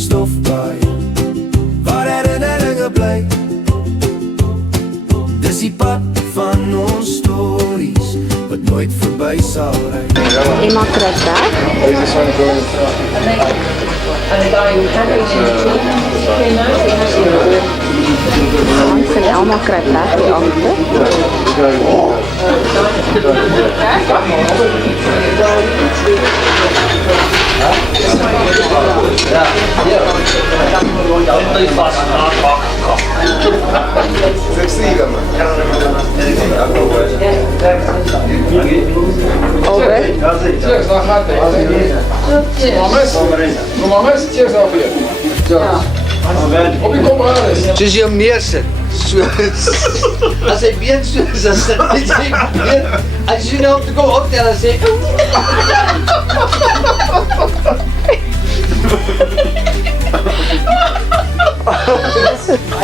en stofwaaien, waar herinneringen bly. Dis die pad van ons stories wat nooit verby sal ry. Emma krijgt daar. Hans en Elma krijgt daar die achter. Over. Cheers, daar gaat hij. Mames, cheers alweer. Op je kom maar eens. Soos jy hom neersit. So as hy been so is, as hy been. As jy nou op te kom optel en sê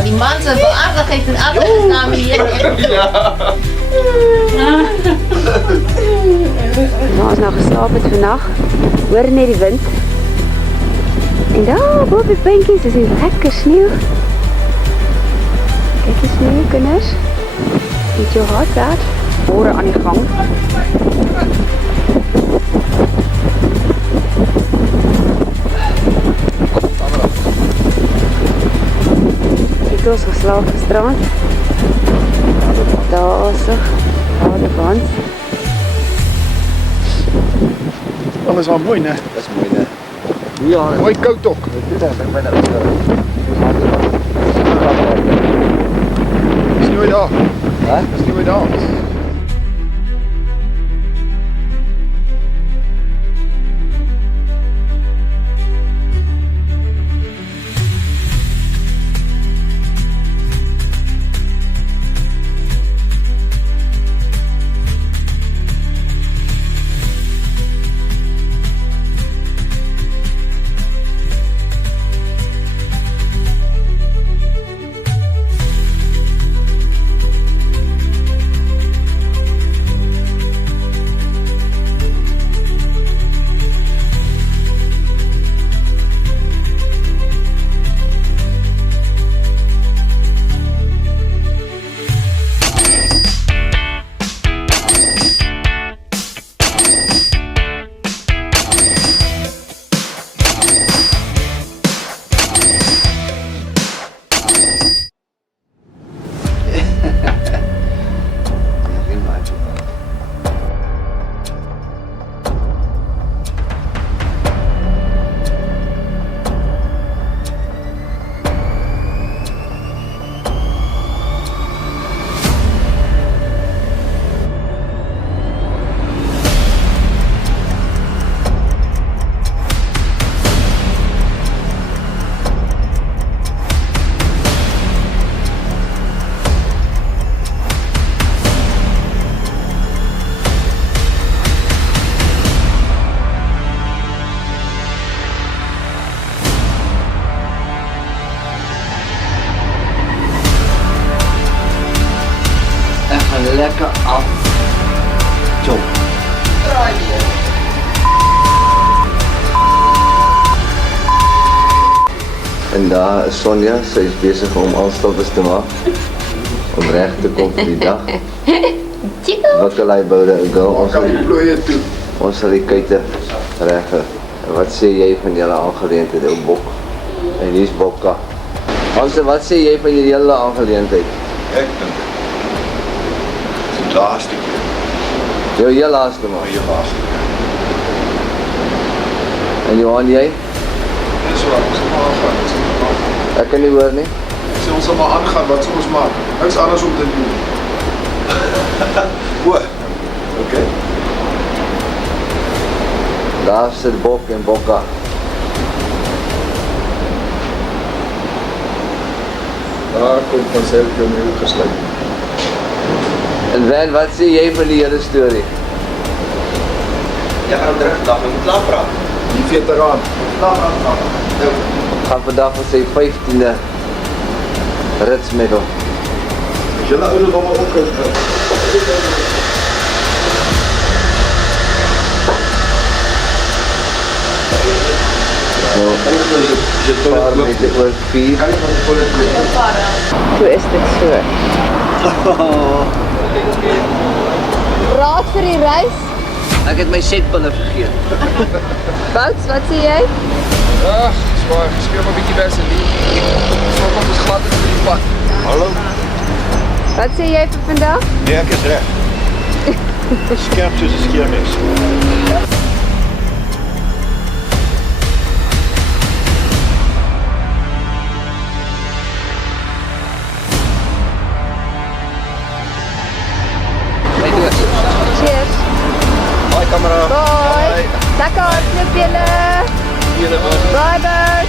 Die man zijn beaardigheid en arbeidsnaam hier. Nou is nou geslapen vannacht. Hoor net die wind. En daar boven die beentjies is die lekker sneeuw. Kijk die sneeuw, kinders. Niet zo hard daar. Boren aan die gang. Kijk ons geslapen strand. Daar is de band. Dat is wel mooi, hè? dat is mooi, né? Ja, Mooi koud ook. Is nooit daar. Hè? Is nooit daar. Lekker af. Jop. En daar is Sonja, sy is bezig om aanstaltes te maak. Om recht te kom vir die dag. Wakkelheiboude, ons sal die kuite regge. En wat sê jy van julle aangeleentheid, ou bok? En hier is Bokka. Hanse, wat sê jy van julle hele aangeleentheid? Ek dink die laaste keer. Jou heel laaste man. Heel laaste keer. En Johan, jy? Dis wat, ons sal maar aangaan. Ek kan nie hoor nie. Ek sê ons sal maar aangaan, wat sal ons maak? Niks anders om te doen. O, oké. Daar sit Bok en Bokka. Daar kom vanself jou mee gesluit. En Van, wat sê jy van die hele storie? Jy gaan terug vandag, jy moet klaar praat. Die veteraan. Klaar praat. Gaan vandag vir sy 15de ritsmedal. Is julle ouderdomme opgehou? Paar meter oor 4. Hoe is dit so? Raad vir die reis? Ek het my setpille vergeet. Bouts, wat sê jy? Ag, zwaar. Speel maar een beetje Vaseline. Zo komt het glad in die pad. Hallo? Wat sê jy vir vandag? Nee, ek is reg. Skerp soos 'n skeermes. Cheers. Hoi kamera. Bye. Lekker hardloop julle. Bye bird.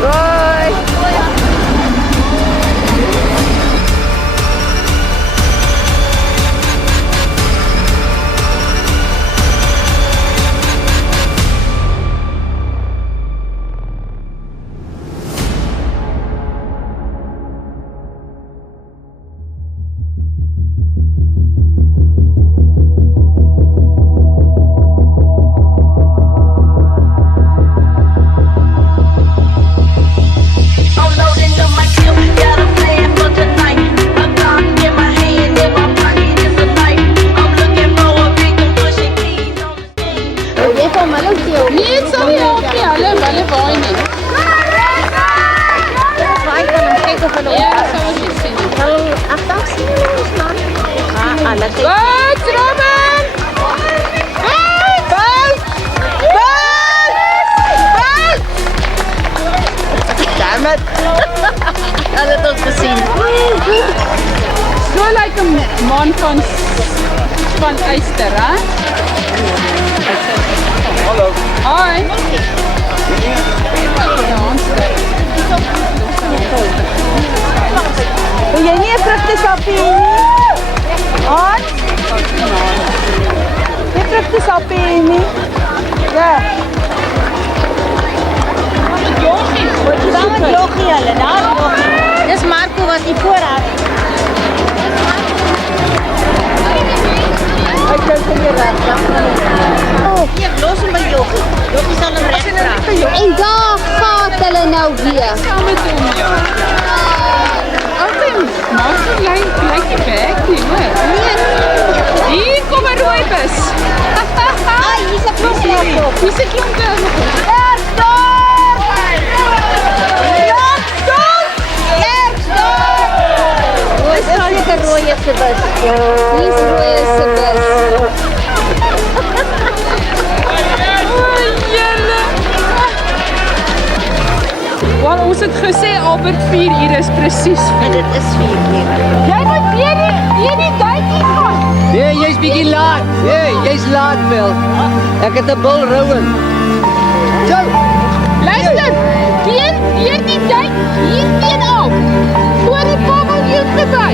Bye. I'm loading up my clip, got a plan for tonight. A gun in my hand, in my pocket is a knife. I'm looking for a big and bushy keys on the stage. Jy kom hulle jou. Nee, sorry, okay, hulle waai nie. Waai kan hom kyk of hulle. Ja, sou ons sien. Hulle afdag sien ons man. Hulle kyk. Wat, Robin? Damn it. Hulle het ons gesien. So lyk 'n man van Eyster, hè? Hallo. Hi. Wil jy nie 'n vrugtesappie hê nie? Hans? Nie vrugtesappie hê nie? Ja. Daar met Joggie hulle, daar Joggie. Dis Marco wat hier voor haar. Ek kyk in die reg. Hier, los hom by Joggie. Joggie sal hom reg dra. En daar gaat hulle nou weer. Saam met hom, ja. Altyd, maak so lyk die bek nie, hoor. Hier kom 'n rooi bus. Ai, hier's 'n klomp. Hier's 'n klomp. Dis die rooie se bus. Hier's rooi se bus. Wel, ons het gesê Albert 4 uur is presies. En dit is 4 uur. Jy moet weer die duikie gaan. Nee, jy's bietjie laat. Nee, jy's laat, Bill. Ek het 'n Bull Rowan. So, Luister, weer die duik hier teen af. Voor die paviljoen verby.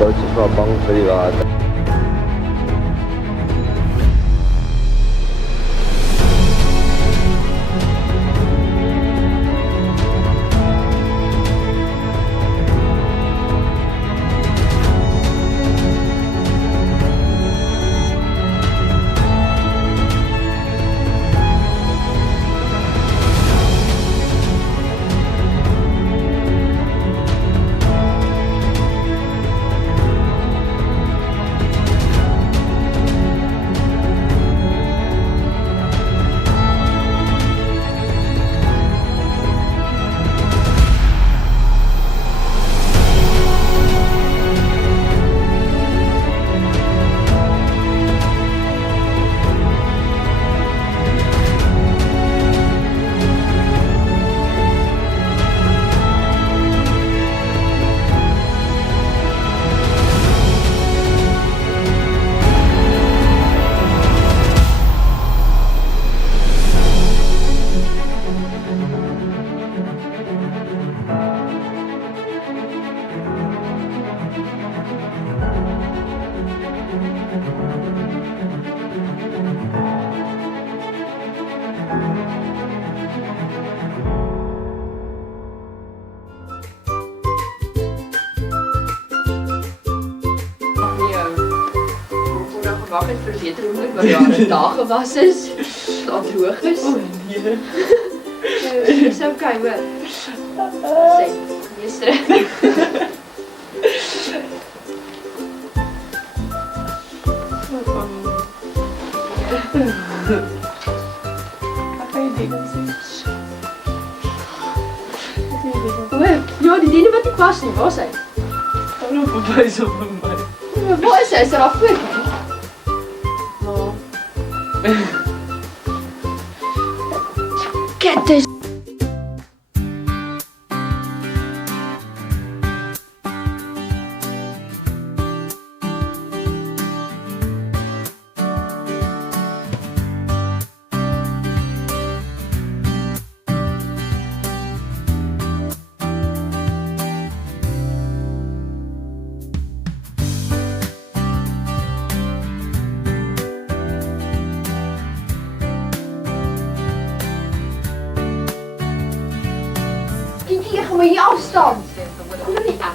bootjes wel bang voor die water. gewag het vir beter oomblik waar daar 'n dag gewas is, dat droog is. Dis okay, hoor. Sê, jy's terug. Ja, die diene wat ek was nie, waar is hy? Hallo, verwys op my. Waar is hy? Is er al voor? Kat is... Jy gaan my hier afstaan. Kom maar nie af.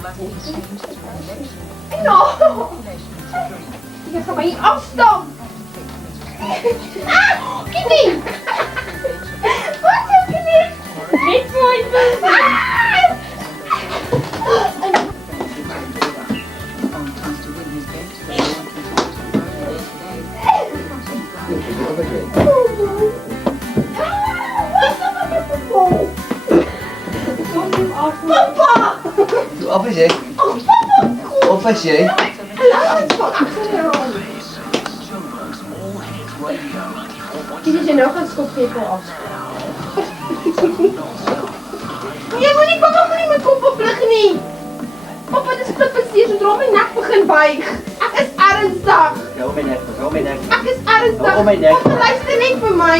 Ja. Jy gaan my hier afstaan. Ah, Kitty. Wat is dit? Net mooi. Papa! Toe af is jy? Of is jy? Dit is nou gaan skop gee vir af. Jy moenie papa moenie my kop oplig nie. Papa, dis klippenseer sodra my nek begin buig. Ek is ernstig. Hou my nek. Ek is ernstig. Hou my nek. Papa, luister net vir my.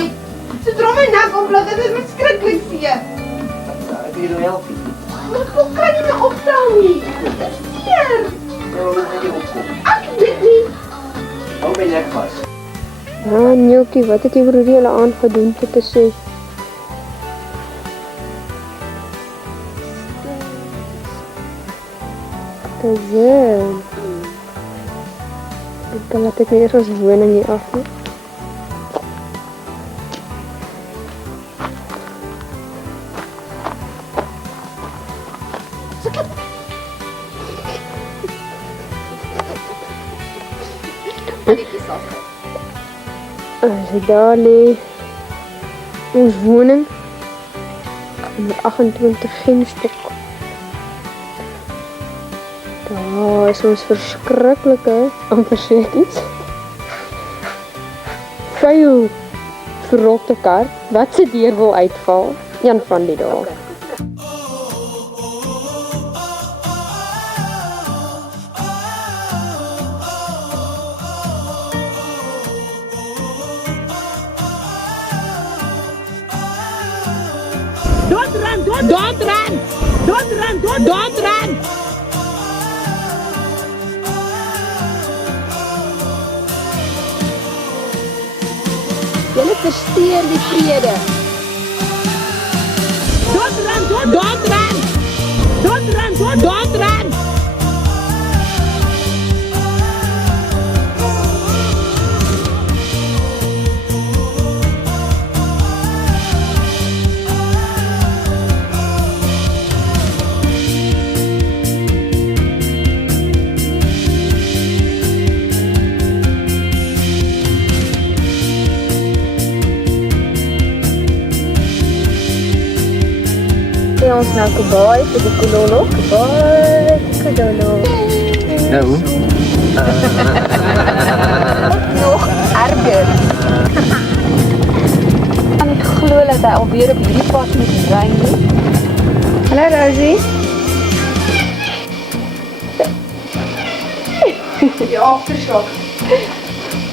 Sodra my nek oplig, dit is verskriklik seer. Ek wil jou help. Maar hoe kan jy my optel nie? Dit is seer. Hoe kan jy opkom? Ek weet nie. Hou my nek vas. Ja, Njokie, wat het jy vir julle aangedoen te sê? Gezin. Dan laat ek nie eers ons woning hier af nie. As ek daar lê, ons woning, nummer 28 Gemstok. Daar is ons verskriklike, amper sê ek iets, vuil verrokte kar, wat se deur wil uitval, een van die dae. Don't run! Julle versteur die vrede. Don't run! Sê ons nou kabaai vir die kolonno. Kabaai, kolonno. Nou? Nog erger. Ik kan niet geloven dat hij alweer op hierdie pad moet ry nie. Hallo Rosie. Die aftershock.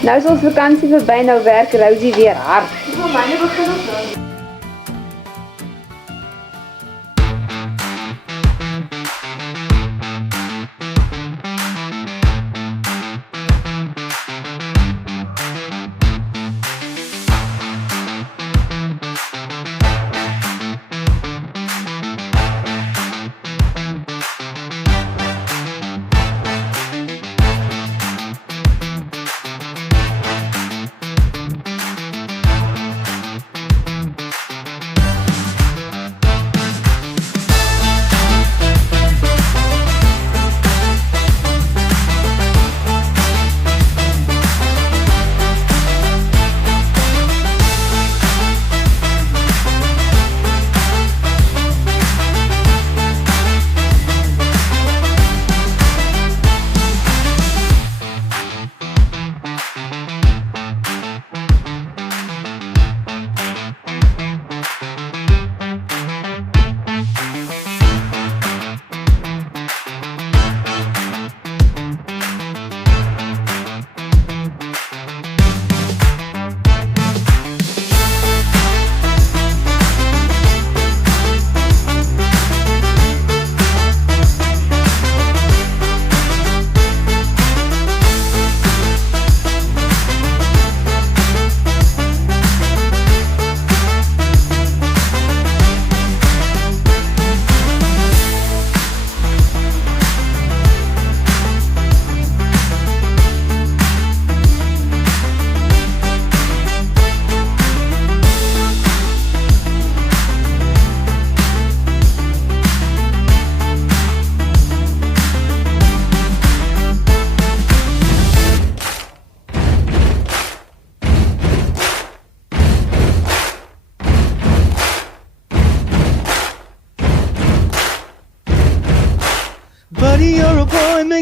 Nou is ons vakansie verby, nou werk Rosie weer hard. Vir myne begin ons nou.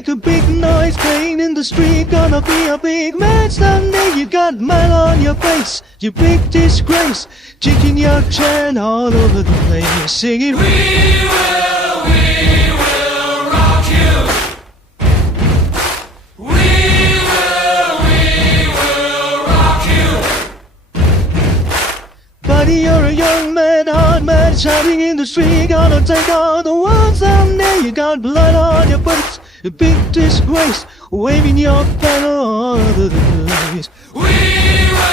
make a big noise playing in the street. Gonna be a big man someday. You got mud on your face, you big disgrace. Kicking your chain all over the place, singing we will rock you. We will rock you. Buddy, you're a young man, hard man, shouting in the street. Gonna take all the world someday. You got blood on your boots, a big disgrace, waving your banner all over the place. We will rock.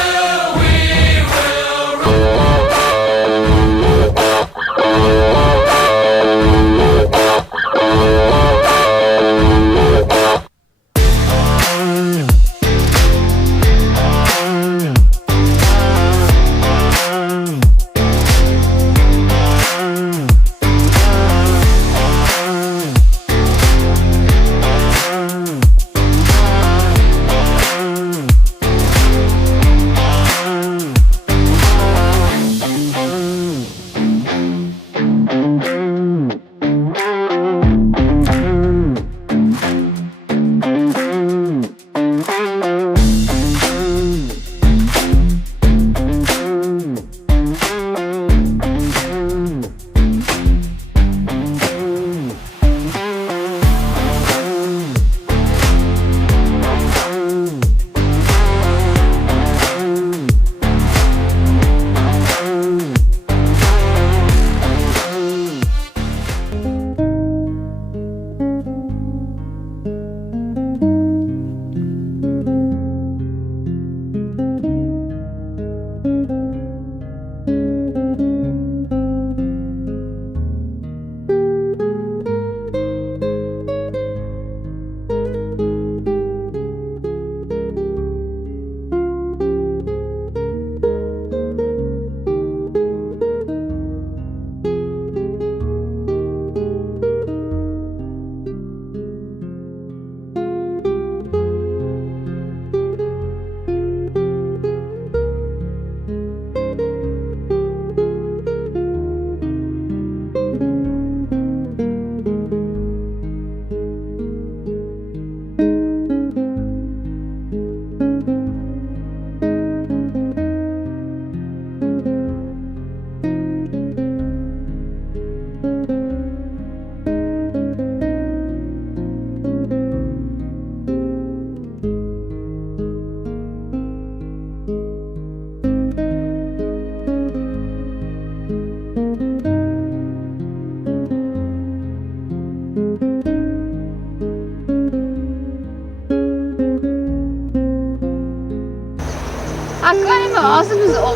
Ek kry my asem is op.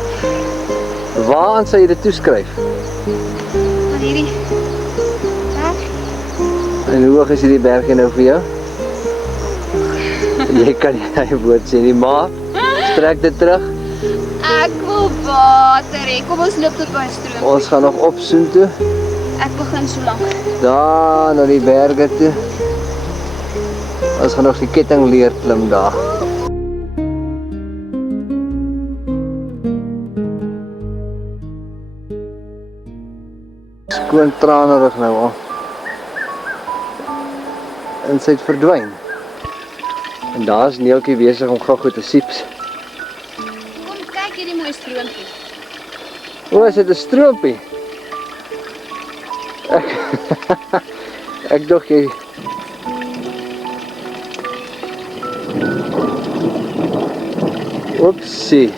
Waaraan sal jy dit toeskryf? Van hierdie berg. En hoe hoog is hierdie bergie nou vir jou? Jy kan nie hy woord sê nie, maar strek dit terug. Ek wil water hê. Kom ons loop tot by 'n stroom. Ons gaan nog op soontoe. Ek begin so lank. Daar na die berge toe. Ons gaan nog die ketting leer klim daar. Skoon tranerig nou al. En sy het verdwyn. En daar is Neeltjie besig om gou te sieps. Kom kyk hierdie mooi stroompie. O, is dit 'n stroompie? Ek dink jy Oepsie.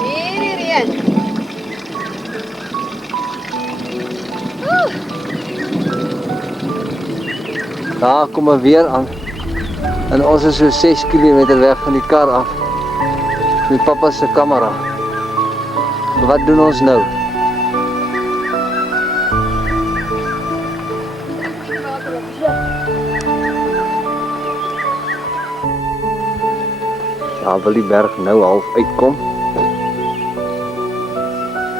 Hierdie reën. Daar kom er weer aan. En ons is so 6 km weg van die kar af. Met papa se kamera. Wat doen ons nou? Ja, wil die berg nou half uitkom.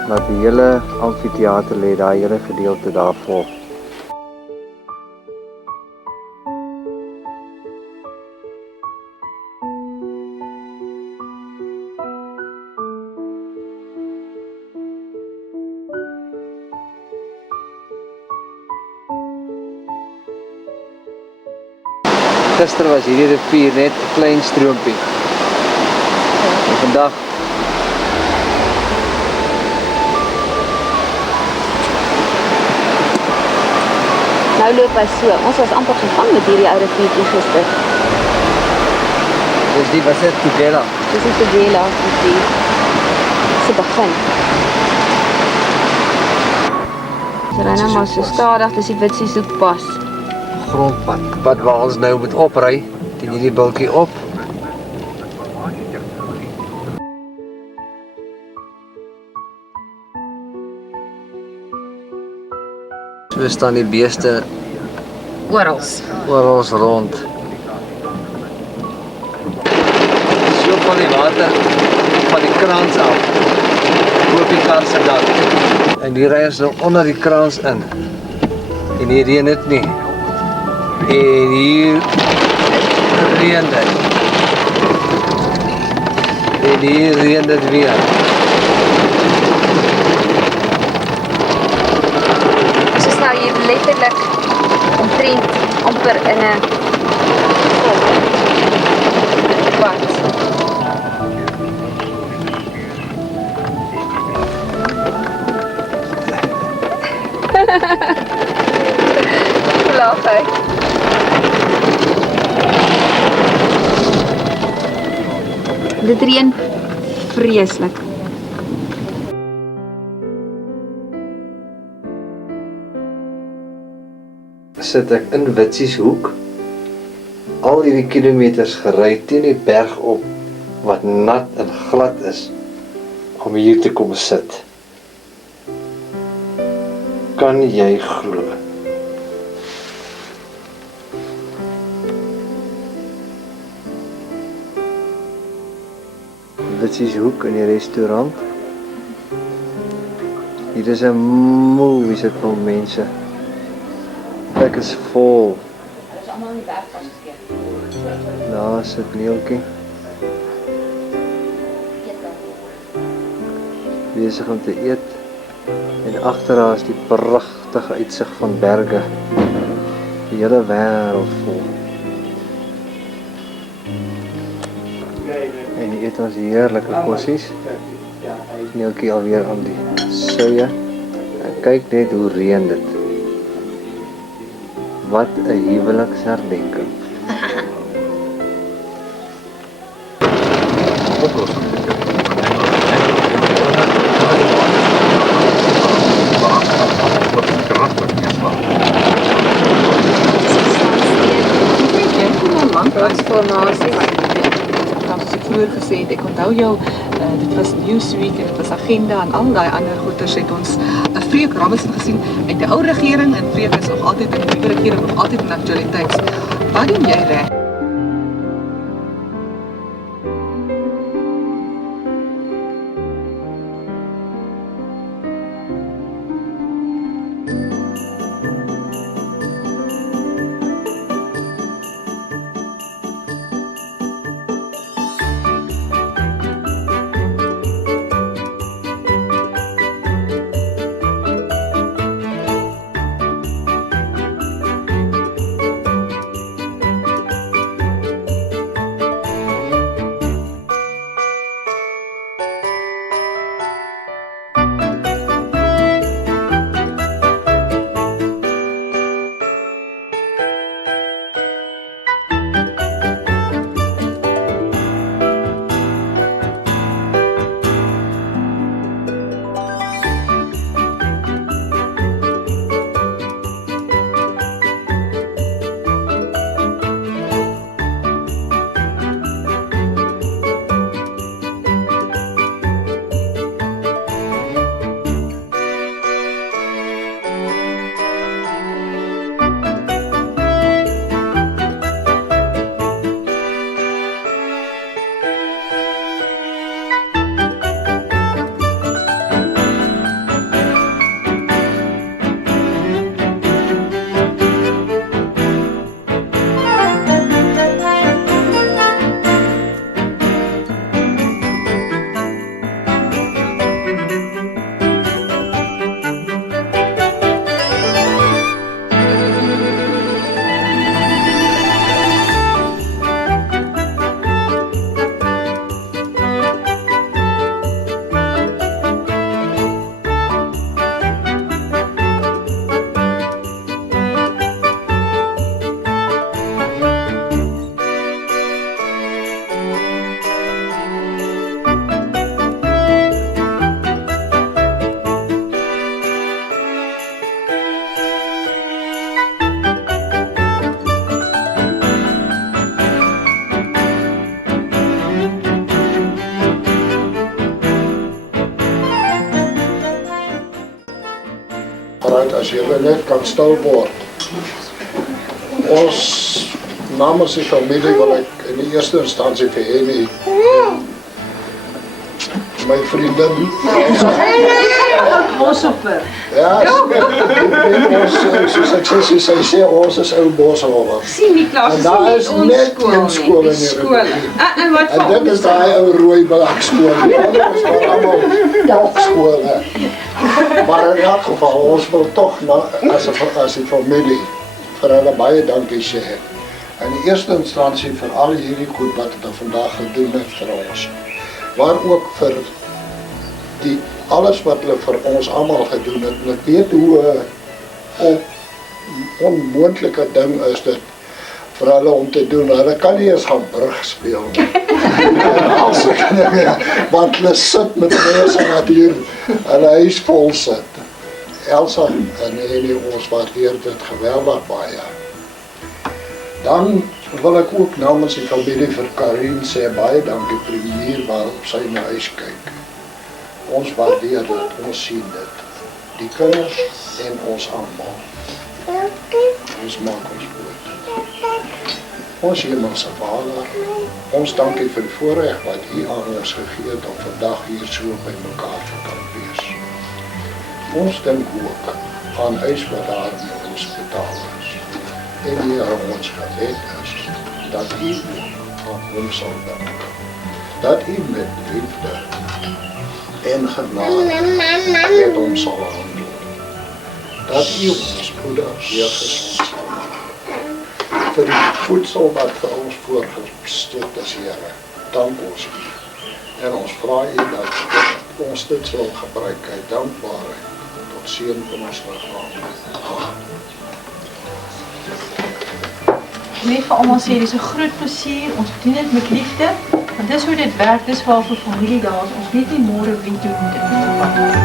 Maar die hele amfitheater lê daai hele gedeelte daar vol. Gister was hierdie rivier net 'n klein stroompie. En vandag Nou loop hy so. Ons was amper gevang met hierdie ou riviertjie gister. dis die was dit Tugela. Dis die Tugela rivier. Se begin. So ry nou maar so stadig, dis die Witsie soekpas. Grondpad. Pad waar ons nou moet opry, teen hierdie bultjie op. So staan die beeste Orals. orals rond. So van die water van die kraans af. Boop die kar se dak. En die ry ons nou onder die kraans in. En hier reën dit nie. En hier reën dit. En hier reën dit weer. Ons is nou hier letterlik omtrent amper in 'n pad. Lag hy. Dit reën vreeslik. Sit ek in Witsieshoek. Al hierdie kilometers gery teen die berg op wat nat en glad is om hier te kom sit. Kan jy glo? Witsieshoek in die restaurant. Hier is 'n mooi sit vol mense. Plek is vol. Daar sit Neeltjie. Besig om te eet. En agter haar is die pragtige uitsig van berge. Die hele wêreld vol. En die eet ons heerlike kossies. Neeltjie alweer aan die soie. En kyk net hoe reën dit. Wat 'n huweliksherdenking. Transformasie. Soos ek vroeër gesê het, ek onthou jou, dit was Newsweek en dit was Agenda en al daai ander goeters het ons 'n Freek Robinson gesien uit die ou regering en Freek is nog altyd in die nuwe regering nog altyd in aktualiteit. Wat doen jy reg? as julle net kan stil word. Ons namens die familie wil ek in die eerste instansie vir Henny, my vriendin, ja, soos ek sê, sy sê ons is ou boshouders. Sien nie klaar, En daar is net een skool in die Republiek. En wat En dit is daai ou rooi blak skool. Die ander is maar allemaal dalkskole. Maar in elk geval, ons wil toch as die familie vir hulle baie dankie sê. In die eerste instansie vir al hierdie goed wat hulle vandag gedoen het vir ons. Maar ook vir die alles wat hulle vir ons allemaal gedoen het. En ek weet hoe onmoontlike ding is dit vir hulle om te doen. Hulle kan nie eens gaan brug speel nie. Want hulle sit met mense wat hier hulle huis vol sit. Elsa en Henny, ons waardeer dit geweldig baie. Dan wil ek ook namens die familie vir Karin sê baie dankie vir die manier waarop sy na huis kyk. Ons waardeer dit, ons sien dit. Die kinders en ons almal. Ons maak ons goed. Ons hemelse Vader, ons dankie vir die voorreg wat U aan ons gegee het om vandag hier so by mekaar te kan wees. Ons dink ook aan huis wat daar in ons betaal is. En Here, ons gebed is dat U aan hom sal dink. Dat U met liefde en genade met hom sal handel. Dat U ons moeder weer gesond sal maak. Vir die voedsel wat vir ons voorgestel is, Here, dank ons U. En ons vra U dat ons dit sal gebruik uit dankbaarheid tot seën van ons liggaam. Amen. Net vir almal sê, dis 'n groot plesier, ons doen dit met liefde, want dis hoe dit werk, dis waarvoor familie daar is, ons weet nie môre wie doen dit nie.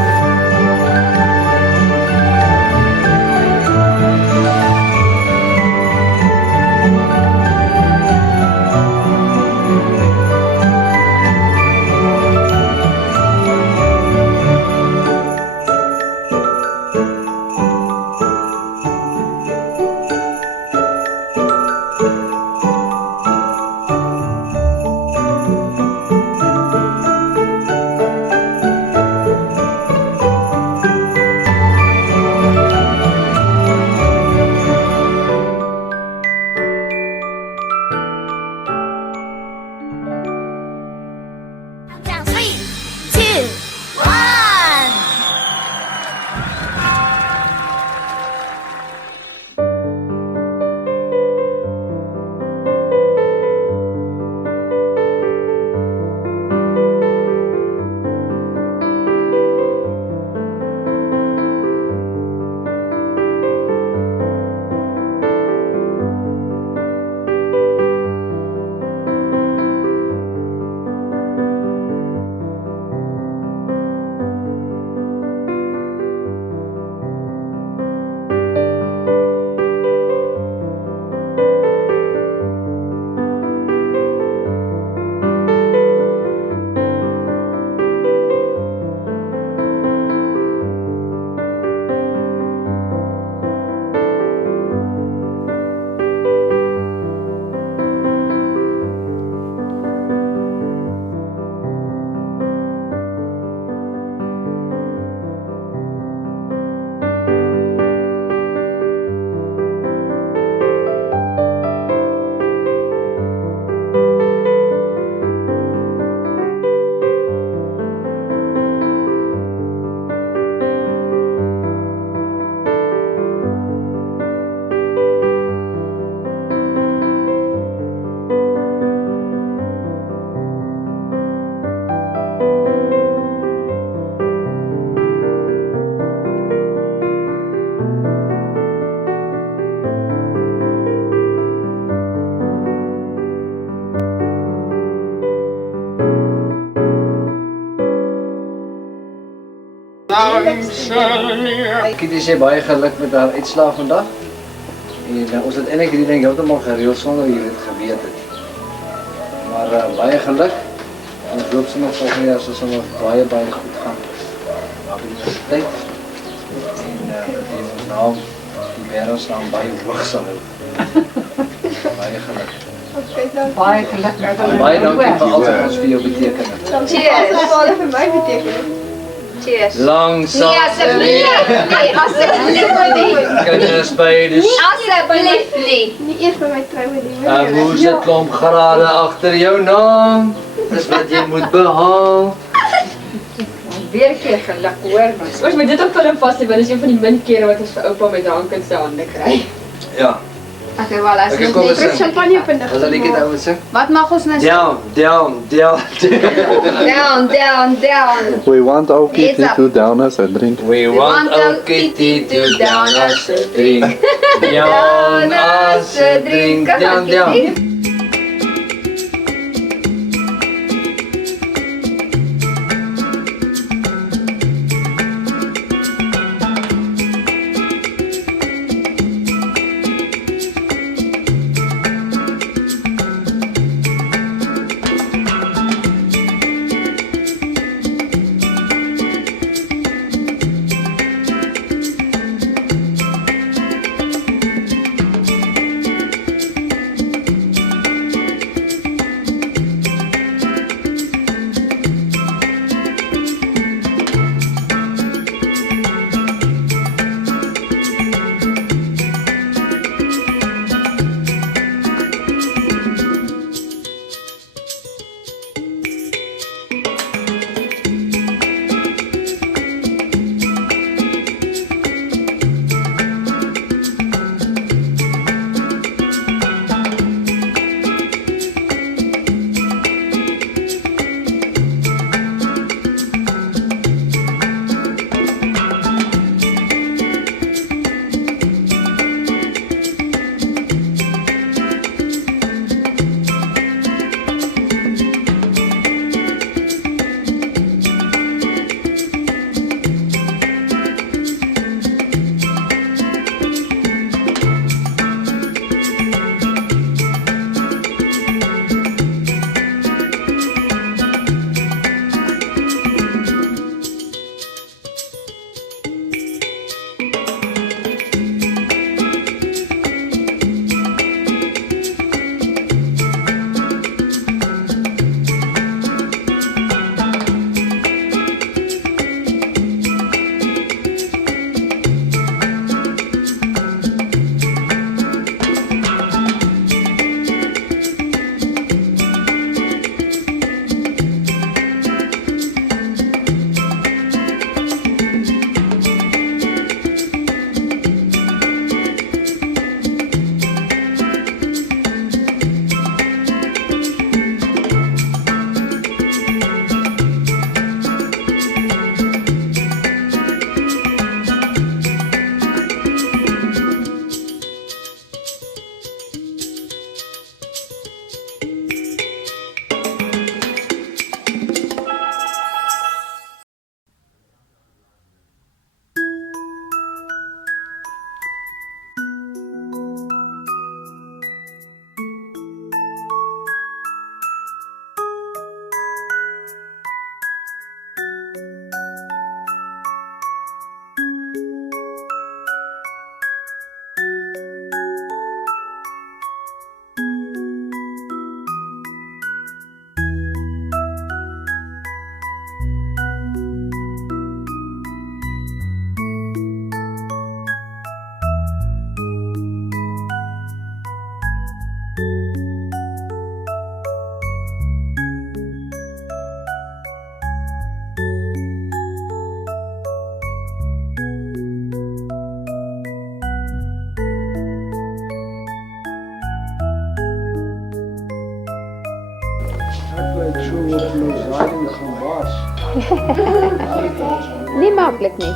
Kitty sê baie geluk met haar uitslae vandag. En ons het eintlik hierdie ding heeltemal gereël sonder jy dit geweet het. Maar baie geluk. Ons hoop sommer volgende jaar sal sommer baie goed gaan. Op die universiteit. En naam, die wêreldsnaam baie hoog sal hou. Baie geluk. Baie geluk. Baie dankie vir alles wat ons vir jou beteken het. Cheers. Wat sal dit vir my beteken? Cheers. Lang sal Nee, asseblief nie. kinders by die Asseblief nie. Nie eers vir my troue nie. Hoe se klomp grade agter jou naam? Dis wat jy moet behaal. Weer 'n keer geluk hoor. Ons moet dit op film vaslewe, dis een van die min kere wat ons vir oupa met drank in sy hande kry. Ja. Okay, wel, as Okay, ons kom net ons sing. Champagne op 'n dag. Was dat liedjie daar moet sing? Wat mag ons nou sê? Down. Down. We want our It's kitty up. to down us and drink. We want our kitty to down us a drink. Down us a drink. Down. Nie maklik nie.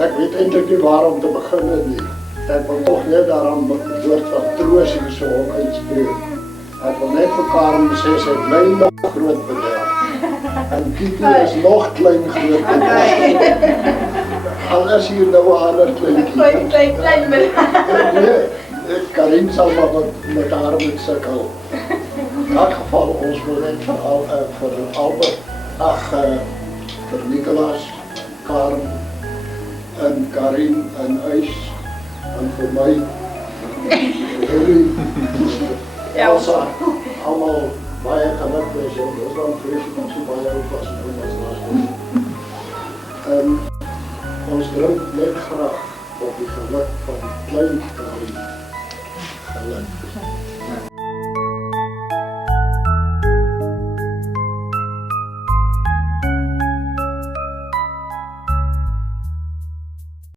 Ek weet eintlik nie waar om te begin nie. Ek wil tog net daaraan woord van troos hier so op inspreek. Ek wil net vir Karen sê sy bly nog groot bedryf. En Kitty is nog klein groot bedryf. Al is hier nou 'n ander kleintjie. Klein bedryf. Karin sal maar met haar moet sukkel. In elk geval, ons wil net vir Albert, vir Nicolas, Karen, en Karin, en Uys, en vir my, Heli, Elsa, allemaal baie geluk wees, en dis dan vreeslik om so baie oud was en ons laatste. Ons drink net graag op die geluk van klein Karin. Geluk.